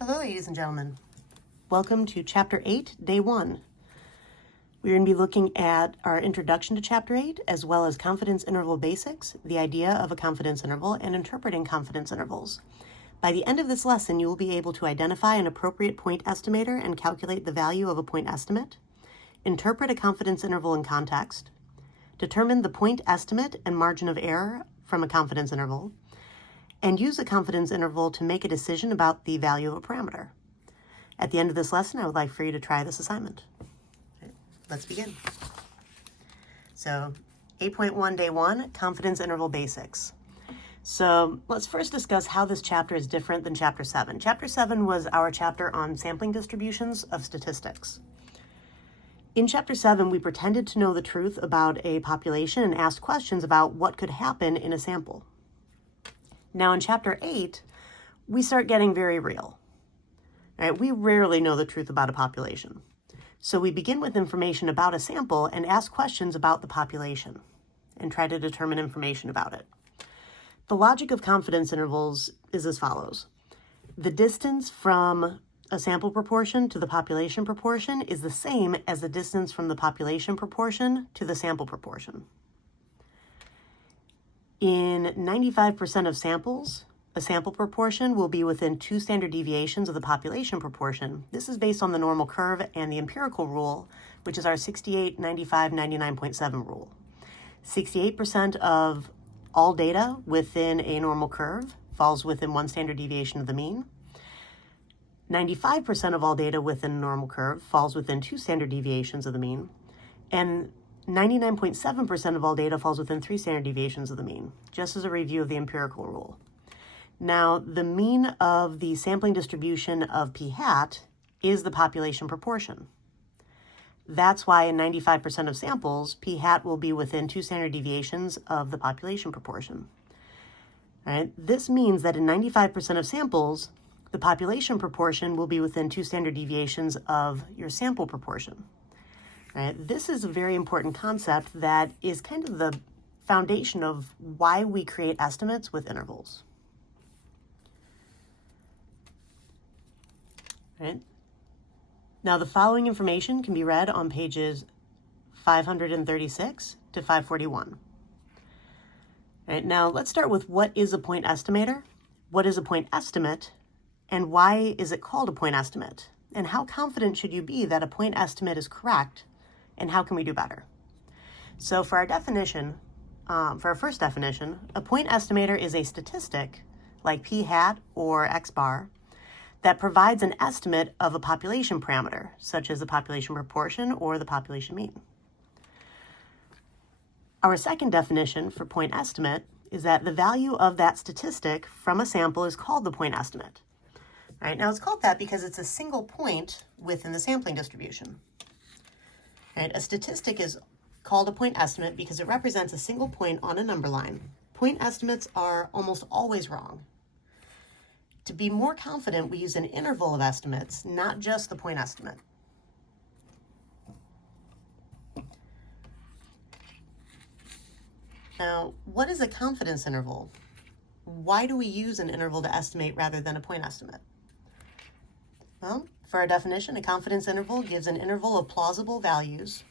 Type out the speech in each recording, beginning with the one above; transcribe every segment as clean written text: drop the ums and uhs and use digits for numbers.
Hello, ladies and gentlemen. Welcome to Chapter 8, Day 1. We're going to be looking at our introduction to Chapter 8, as well as confidence interval basics, the idea of a confidence interval, and interpreting confidence intervals. By the end of this lesson, you will be able to identify an appropriate point estimator and calculate the value of a point estimate, interpret a confidence interval in context, determine the point estimate and margin of error from a confidence interval, and use a confidence interval to make a decision about the value of a parameter. At the end of this lesson, I would like for you to try this assignment. Let's begin. So 8.1 Day 1, Confidence Interval Basics. So let's first discuss how this chapter is different than Chapter 7. Chapter 7 was our chapter on sampling distributions of statistics. In Chapter 7, we pretended to know the truth about a population and asked questions about what could happen in a sample. Now in Chapter 8, we start getting very real. Right? We rarely know the truth about a population. So we begin with information about a sample and ask questions about the population and try to determine information about it. The logic of confidence intervals is as follows. The distance from a sample proportion to the population proportion is the same as the distance from the population proportion to the sample proportion. In 95% of samples, a sample proportion will be within 2 standard deviations of the population proportion. This is based on the normal curve and the empirical rule, which is our 68, 95, 99.7 rule. 68% of all data within a normal curve falls within 1 standard deviation of the mean. 95% of all data within a normal curve falls within 2 standard deviations of the mean. And 99.7% of all data falls within 3 standard deviations of the mean, just as a review of the empirical rule. Now, the mean of the sampling distribution of p hat is the population proportion. That's why in 95% of samples, p hat will be within 2 standard deviations of the population proportion. Right? This means that in 95% of samples, the population proportion will be within 2 standard deviations of your sample proportion. Right? This is a very important concept that is kind of the foundation of why we create estimates with intervals. Right? Now, the following information can be read on pages 536 to 541. Right? Now, let's start with what is a point estimator, what is a point estimate, and why is it called a point estimate, and how confident should you be that a point estimate is correct, and how can we do better? So for our definition, for our first definition, a point estimator is a statistic like p hat or x bar that provides an estimate of a population parameter, such as the population proportion or the population mean. Our second definition for point estimate is that the value of that statistic from a sample is called the point estimate. Right? Now it's called that because it's a single point within the sampling distribution. Right? A statistic is called a point estimate because it represents a single point on a number line. Point estimates are almost always wrong. To be more confident, we use an interval of estimates, not just the point estimate. Now, what is a confidence interval? Why do we use an interval to estimate rather than a point estimate? Well, for our definition, a confidence interval gives an interval of plausible values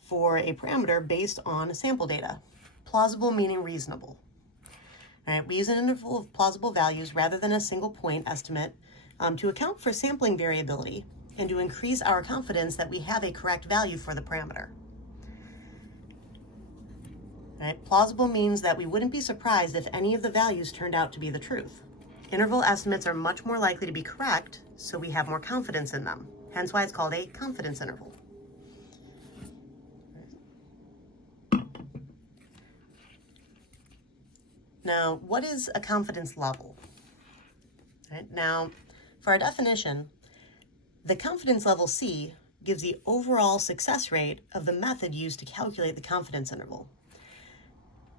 for a parameter based on sample data. Plausible meaning reasonable. All right, we use an interval of plausible values rather than a single point estimate to account for sampling variability and to increase our confidence that we have a correct value for the parameter. All right, plausible means that we wouldn't be surprised if any of the values turned out to be the truth. Interval estimates are much more likely to be correct, so we have more confidence in them. Hence why it's called a confidence interval. Now, what is a confidence level? Right, now, for our definition, the confidence level C gives the overall success rate of the method used to calculate the confidence interval.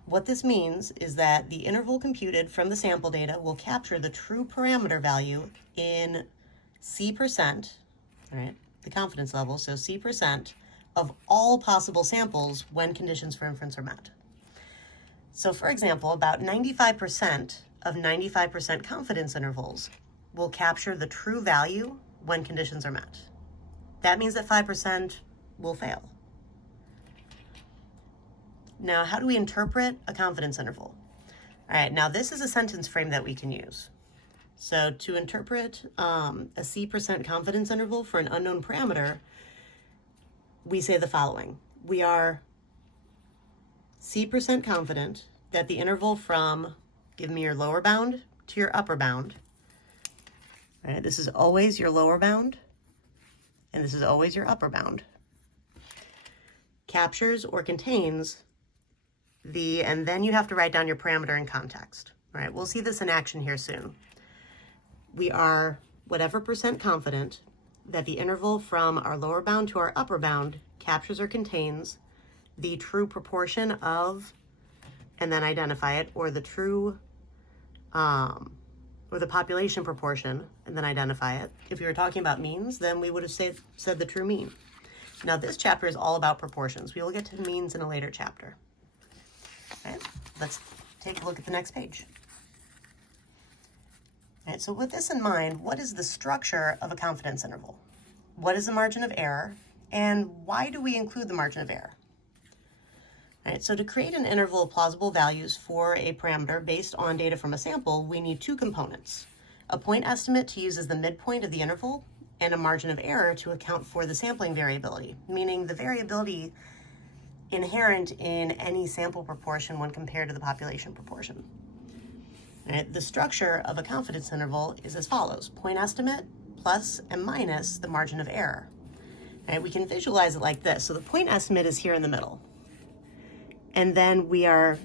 What this means is that the interval computed from the sample data will capture the true parameter value in C%, right, the confidence level, so C% of all possible samples when conditions for inference are met. So for example, about 95% of 95% confidence intervals will capture the true value when conditions are met. That means that 5% will fail. Now, how do we interpret a confidence interval? All right, now this is a sentence frame that we can use. So to interpret a C% confidence interval for an unknown parameter, we say the following. We are C% confident that the interval from, give me your lower bound to your upper bound. All right, this is always your lower bound, and this is always your upper bound. Captures or contains and then you have to write down your parameter in context. All right, we'll see this in action here soon. We are whatever percent confident that the interval from our lower bound to our upper bound captures or contains the true proportion of, and then identify it, or the true, or the population proportion, and then identify it. If we were talking about means, then we would have said the true mean. Now this chapter is all about proportions. We will get to the means in a later chapter. All right, let's take a look at the next page. All right, so with this in mind, what is the structure of a confidence interval? What is the margin of error? And why do we include the margin of error? All right, so to create an interval of plausible values for a parameter based on data from a sample, we need two components: a point estimate to use as the midpoint of the interval, and a margin of error to account for the sampling variability, meaning the variability inherent in any sample proportion when compared to the population proportion. All right, the structure of a confidence interval is as follows: point estimate plus and minus the margin of error. All right, we can visualize it like this. So the point estimate is here in the middle. And then we are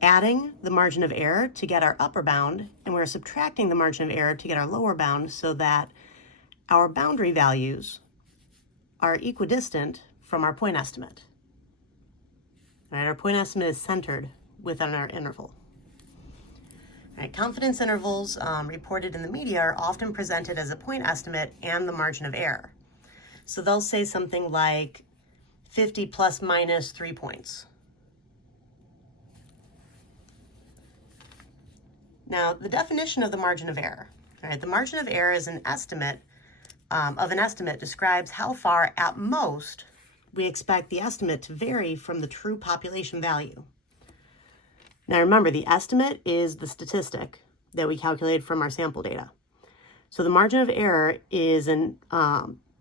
adding the margin of error to get our upper bound, and we're subtracting the margin of error to get our lower bound, so that our boundary values are equidistant from our point estimate. All right, our point estimate is centered within our interval. All right, confidence intervals reported in the media are often presented as a point estimate and the margin of error. So they'll say something like 50 plus minus 3 points. Now, the definition of the margin of error. All right, the margin of error is an estimate of an estimate describes how far at most we expect the estimate to vary from the true population value. Now remember, the estimate is the statistic that we calculated from our sample data. So the margin of error is the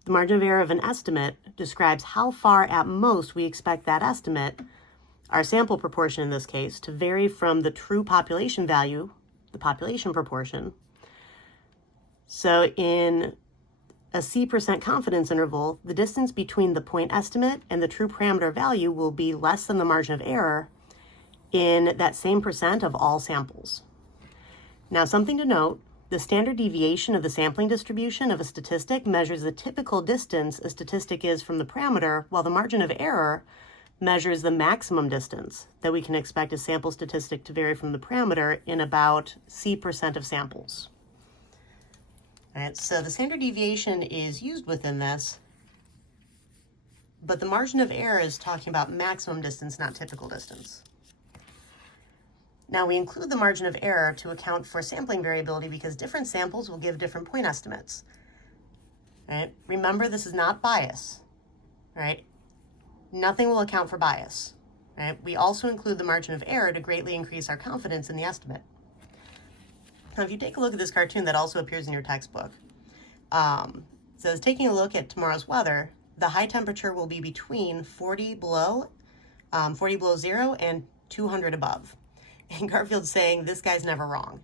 margin of error of an estimate describes how far at most we expect that estimate, our sample proportion in this case, to vary from the true population value, the population proportion. So in a C% confidence interval, the distance between the point estimate and the true parameter value will be less than the margin of error in that same percent of all samples. Now, something to note, the standard deviation of the sampling distribution of a statistic measures the typical distance a statistic is from the parameter, while the margin of error measures the maximum distance that we can expect a sample statistic to vary from the parameter in about C% of samples. All right, so the standard deviation is used within this, but the margin of error is talking about maximum distance, not typical distance. Now we include the margin of error to account for sampling variability because different samples will give different point estimates. Right? Remember, this is not bias. Right? Nothing will account for bias. Right? We also include the margin of error to greatly increase our confidence in the estimate. Now, if you take a look at this cartoon that also appears in your textbook, it says, taking a look at tomorrow's weather, the high temperature will be between 40 below zero and 200 above. And Garfield's saying, this guy's never wrong.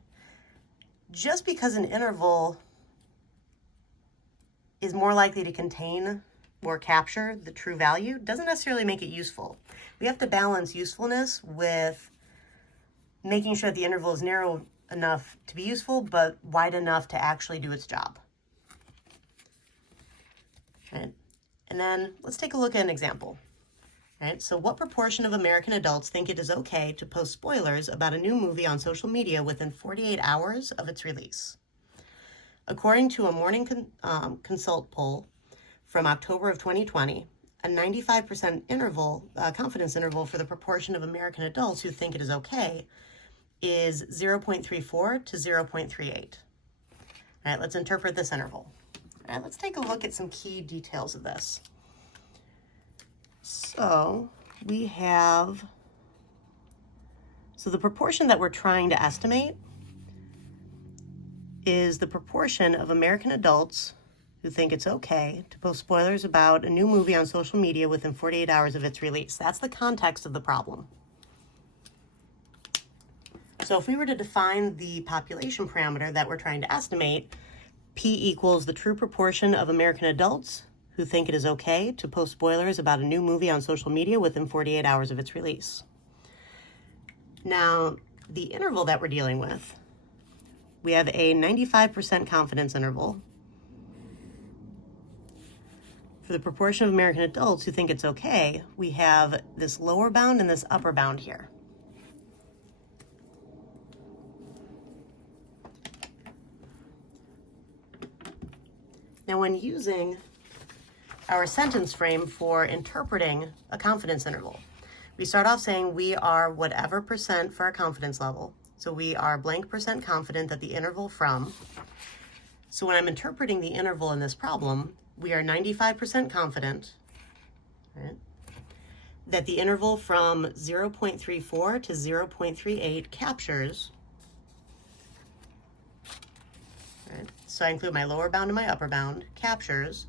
Just because an interval is more likely to contain or capture the true value doesn't necessarily make it useful. We have to balance usefulness with making sure that the interval is narrow enough to be useful, but wide enough to actually do its job. Right. And then let's take a look at an example. Right, so what proportion of American adults think it is okay to post spoilers about a new movie on social media within 48 hours of its release? According to a Morning Consult poll from October of 2020, a 95% confidence interval for the proportion of American adults who think it is okay is 0.34 to 0.38. All right, let's interpret this interval. All right, let's take a look at some key details of this. So we have, the proportion that we're trying to estimate is the proportion of American adults who think it's okay to post spoilers about a new movie on social media within 48 hours of its release. That's the context of the problem. So if we were to define the population parameter that we're trying to estimate, P equals the true proportion of American adults who think it is okay to post spoilers about a new movie on social media within 48 hours of its release. Now, the interval that we're dealing with, we have a 95% confidence interval for the proportion of American adults who think it's okay. We have this lower bound and this upper bound here. Now, when using our sentence frame for interpreting a confidence interval, we start off saying we are whatever percent for our confidence level. So we are blank percent confident that the interval from. So when I'm interpreting the interval in this problem, we are 95% confident, right, that the interval from 0.34 to 0.38 captures. Right, so I include my lower bound and my upper bound, captures.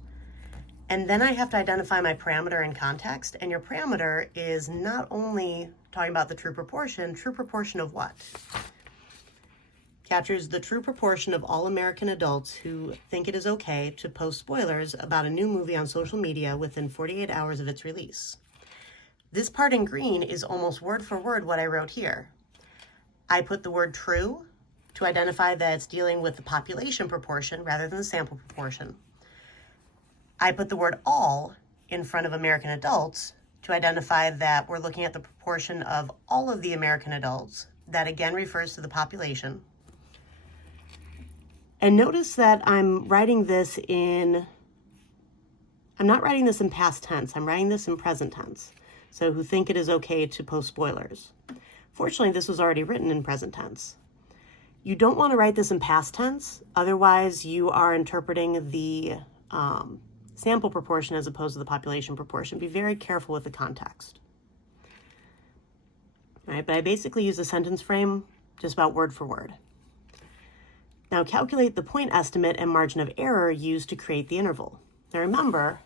And then I have to identify my parameter in context. And your parameter is not only talking about the true proportion of what? Captures the true proportion of all American adults who think it is okay to post spoilers about a new movie on social media within 48 hours of its release. This part in green is almost word for word what I wrote here. I put the word true to identify that it's dealing with the population proportion rather than the sample proportion. I put the word all in front of American adults to identify that we're looking at the proportion of all of the American adults. That again refers to the population. And notice that I'm not writing this in past tense, I'm writing this in present tense. So who think it is okay to post spoilers. Fortunately, this was already written in present tense. You don't want to write this in past tense, otherwise you are interpreting the sample proportion as opposed to the population proportion. Be very careful with the context. All right, but I basically use a sentence frame just about word for word. Now calculate the point estimate and margin of error used to create the interval. Now remember,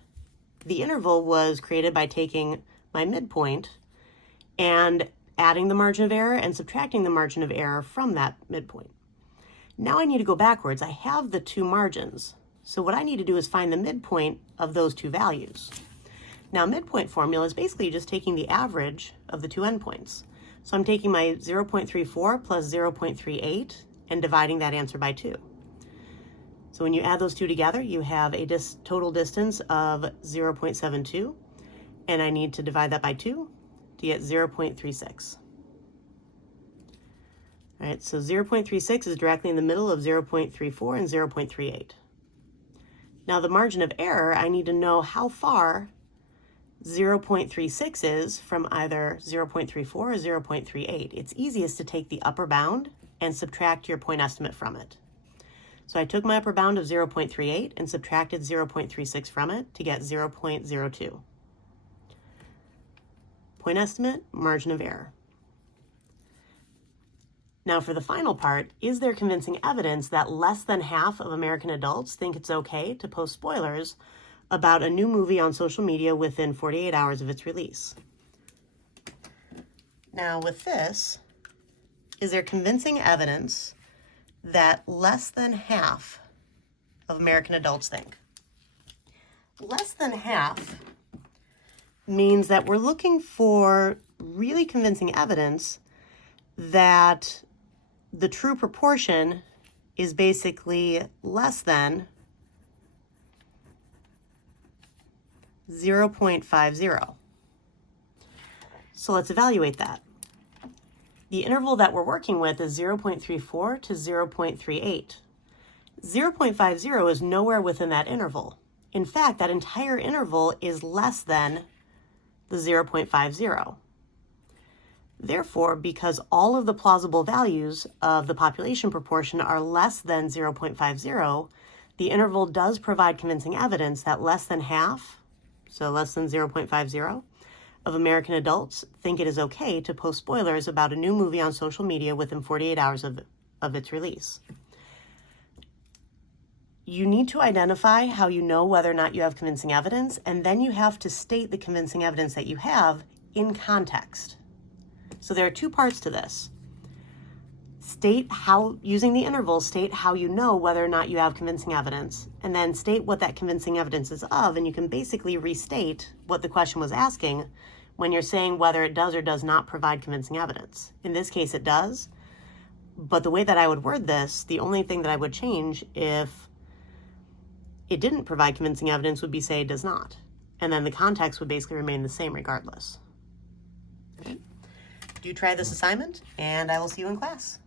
the interval was created by taking my midpoint and adding the margin of error and subtracting the margin of error from that midpoint. Now I need to go backwards. I have the two margins. So what I need to do is find the midpoint of those two values. Now midpoint formula is basically just taking the average of the two endpoints. So I'm taking my 0.34 plus 0.38 and dividing that answer by 2. So when you add those two together, you have a total distance of 0.72, and I need to divide that by 2 to get 0.36. All right, so 0.36 is directly in the middle of 0.34 and 0.38. Now the margin of error, I need to know how far 0.36 is from either 0.34 or 0.38. It's easiest to take the upper bound and subtract your point estimate from it. So I took my upper bound of 0.38 and subtracted 0.36 from it to get 0.02. Point estimate, margin of error. Now for the final part, is there convincing evidence that less than half of American adults think it's okay to post spoilers about a new movie on social media within 48 hours of its release? Now with this, is there convincing evidence that less than half of American adults think? Less than half means that we're looking for really convincing evidence that the true proportion is basically less than 0.50. So let's evaluate that. The interval that we're working with is 0.34 to 0.38. 0.50 is nowhere within that interval. In fact, that entire interval is less than the 0.50. Therefore, because all of the plausible values of the population proportion are less than 0.50, the interval does provide convincing evidence that less than half, so less than 0.50, of American adults think it is okay to post spoilers about a new movie on social media within 48 hours of its release. You need to identify how you know whether or not you have convincing evidence, and then you have to state the convincing evidence that you have in context. So there are two parts to this. State how, using the interval, state how you know whether or not you have convincing evidence, and then state what that convincing evidence is of, and you can basically restate what the question was asking when you're saying whether it does or does not provide convincing evidence. In this case, it does, but the way that I would word this, the only thing that I would change if it didn't provide convincing evidence would be say it does not, and then the context would basically remain the same regardless. Okay. Do try this assignment, and I will see you in class.